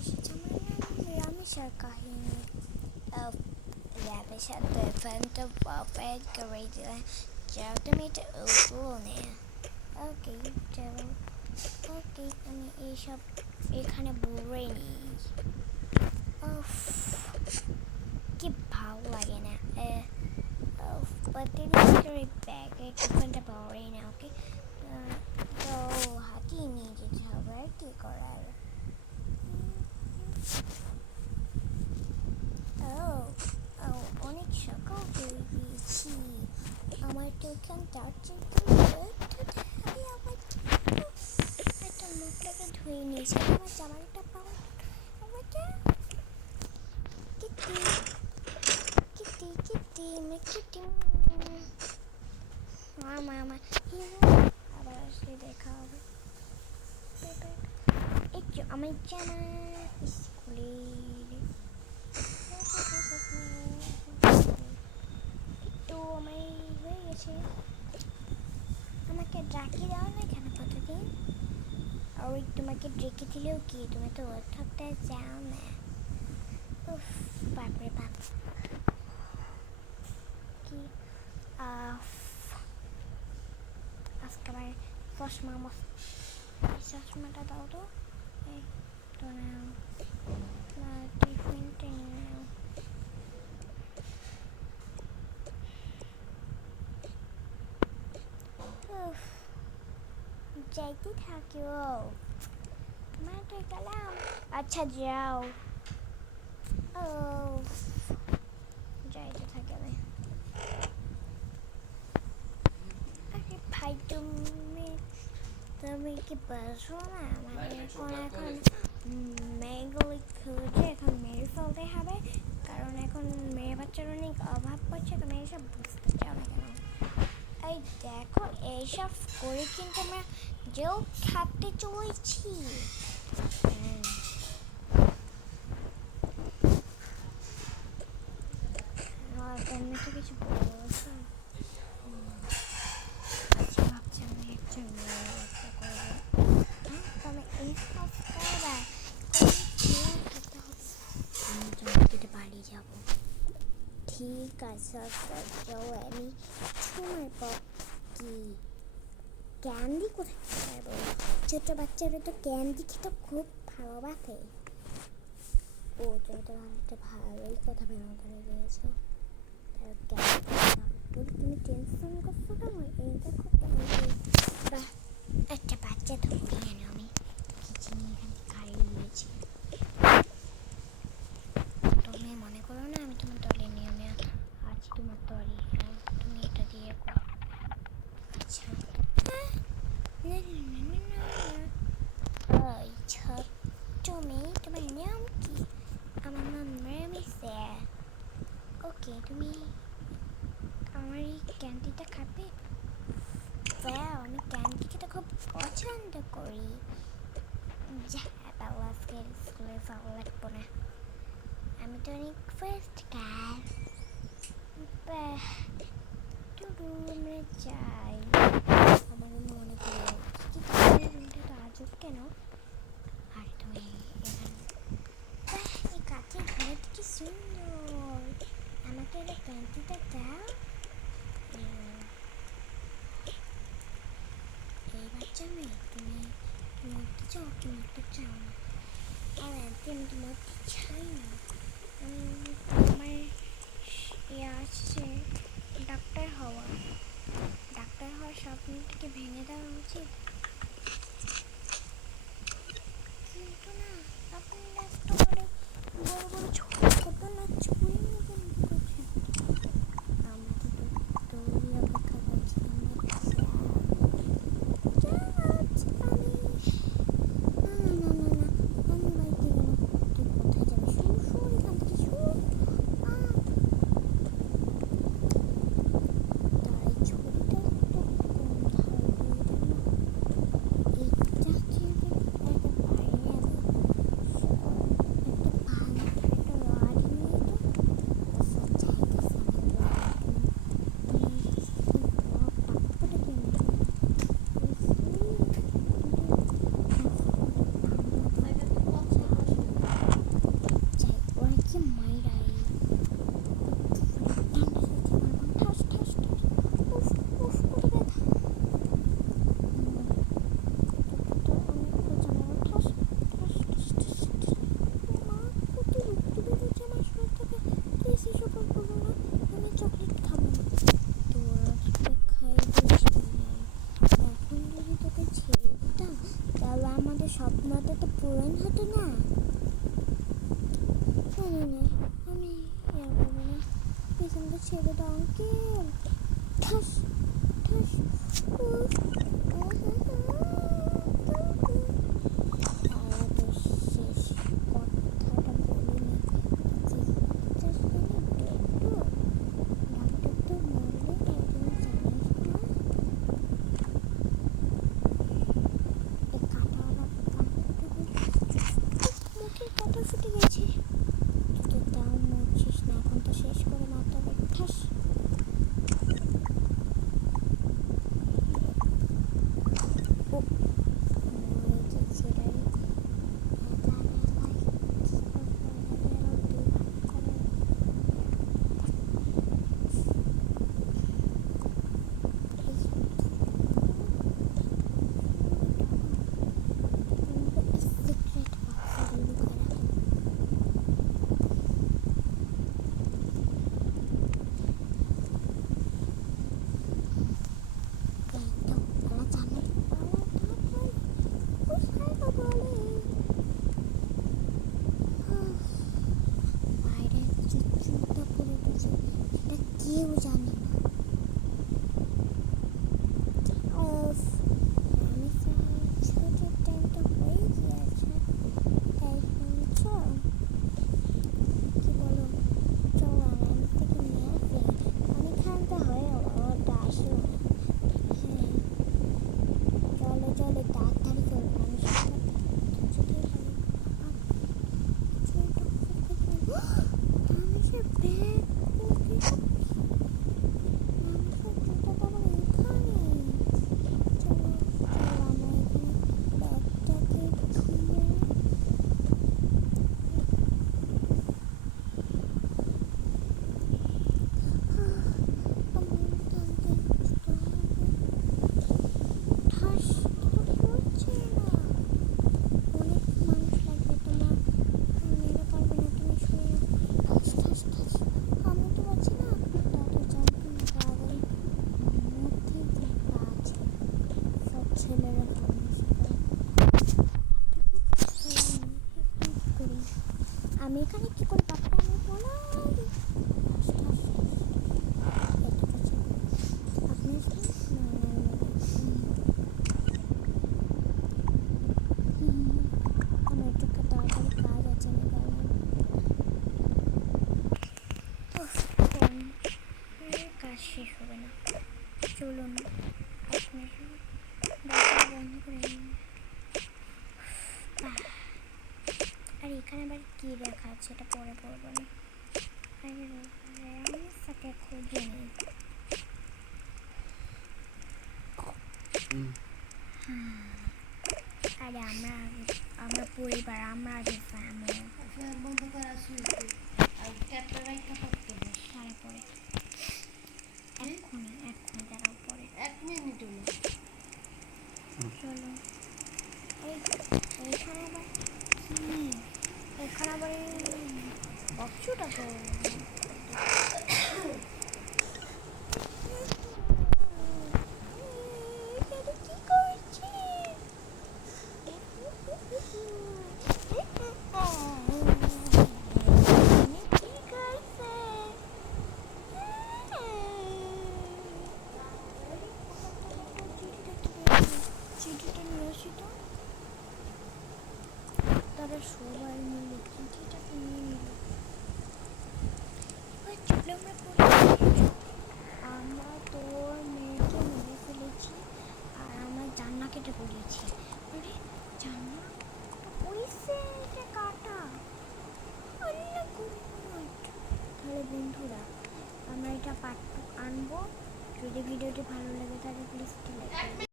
এসেছে আমার নিরামিষের কাহিনী। নিরামিষ সাথে ফ্যানটা পারফেক্ট করে দিলে যাও তুমি এটা তুলো নে। ওকে চলো, ওকে আমি এইসব এখানে ভরে নিই। কি ভালো লাগে না প্রতিদিন ব্যাগে টিফিনটা ভরে না। ওকে তো হাতিয়ে নিয়ে যেতে হবে, আর কি করার। অনেক সকাল হয়ে গিয়েছি, আমার তো এখান চার্জে একটা মুখটাকে ধুয়ে নিয়েছি। আমার জামাটা পাওয়া কিটি কিটি কিটি কিটি মামা আবার আসলে দেখা হবে। এই যে আমার জামা স্কুলের একটু আমার হয়ে গেছে। আমাকে ড্রাকি দাও না কেন প্রতিদিন? আর তোমাকে ড্রেকে দিলেও কি, তুমি তো ওর থাকতে যাও না। বাপরে বাপ, কি আজকে আমার চশমাটা দাও তো। এই তো নাও, টিফিনটা নিয়ে নাও। যাইতে থাকিও, মাঠে গেলাম। আচ্ছা যাও। ও যাইতে থাকে আমি। আরে ভাই তুমি তুমি কি বসো না? মানে এখন মেয়েগুলি খুঁজে এখন মেরে ফেলতে হবে, কারণ এখন মেয়ে বাচ্চার অনেক অভাব পড়ছে। তুমি এইসব বুঝতে চাও না কেন? এই দেখো, এইসব করে কিন্তু আমরা যেও খাটতে চলেছি। তুমি তো কিছু বলছো। আচ্ছা ভাবছি আমি একজন মেয়ে বাচ্চা করবো। তবে এই সব করবা আমি জমিতে বাড়ি যাবো। ঠিক আছে যাও। আমি সময় পর কি ক্যান্ডি কোথায় পাবো? ছোট বাচ্চারা তো ক্যান্ডি খেতে খুব ভালোবাসে। ও তুমি তো একটা ভালোই কথা বেরো করে দিয়েছো। তুমি টেনশন করছো কেন? এই দেখো বাহ, একটা বাচ্চা ধরে এনে আমি কিচেনে এখান থেকে খাইয়ে দিয়েছি। তুমি মনে করো না আমি তোমার দলে নিয়মে আছি, তোমার দলে। হ্যাঁ তুমি এটা দিয়ে করো। আচ্ছা ওই ছোট্ট মেয়ে, তোমার নাম কি? আমার নাম মেমিসে। ওকে তুমি আমার এই ক্যান্ডিটা খাবে? আমি ক্যান্ডি খেতে খুব পছন্দ করি। যা বাবা আজকে স্কুলে ভালো লাগবো না, আমি তো অনেক ফার্স্ট ক্লাস। আমরা যাই। আমার মনে করো কি তোমার রুমটা তো আজব কেন? আর তুমি এই কাঠের ঘরটা কি সুন্দর। আমাকে এই ক্যান্ডিটা দাও। এই বাচ্চা মেয়ে, তুমি মরতে চাও কি মরতে চাও না? আর আমি তো মরতে চাই না। আমার আসছে ডাক্তার হওয়ার স্বপ্নটাকে ভেঙে দেওয়া উচিত, কিন্তু না আপনি এত করে বড় বড় ছোট ছোট না চুরি করছেন। আমরা তো দৌড়ি অপেক্ষা করছিলাম। দাদা আঙ্কেল ঠাস ঠাস শেষ কথাটা বলিনি জাস্ট ডাক্তার তো মরলে তাই জন্য জানিস না এই কাঁটাওয়ালা মুখে কাঁটা ফুটে গেছে তো তাও মরছিস না এখন তো শেষ করে মারতে হবে ঠাস কেউ জানে না আমি ছোটোর টাইমটা হয়ে গিয়েছে তাই শুনছ কি বলো চলো আমার থেকে নিয়ে আসি অনেকখানটা হয়ে ওটা আসো হ্যাঁ চলো চলো তাড়াতাড়ি করো মানুষের ব্যাগ আমি এখানে কি করে বাপটা আমি বলাই আপনি আমার একটু তাড়াতাড়ি কাজ আছে আমি গেলাম কাজ শেষ হবে না চলুন আপনি বন্ধ করে আর এখানে আবার কী লেখা আছে এটা পরে পড়বো না সাথে খুঁজে নিই আরে আমরা পরিবার আমরা আগে ফ্যামিলি বন্ধ করা শুরু আর ট্যাপটা রাখা থাকতে তারপরে এক্ষুনি দাঁড়াও পরে 1 মিনিট হলো চলো এইখানে আবার এখানে আবার বক্সটা তো কি করছি চিঠিটা নিয়ে আসি তো তারা সবাই মিলে চিঠিটাকে নিয়ে নিল এবার চলো আমরা তোর মেয়েকে মেরে ফেলেছি আর আমার জান্না কেটে পড়িয়েছি আরে জান্না পড়িয়েছে এটা কাটা আল্লাহ গুড তাহলে বন্ধুরা আমরা এটা পার্ট 2 আনবো যদি ভিডিওটি ভালো লাগে তাহলে প্লিজ লাইক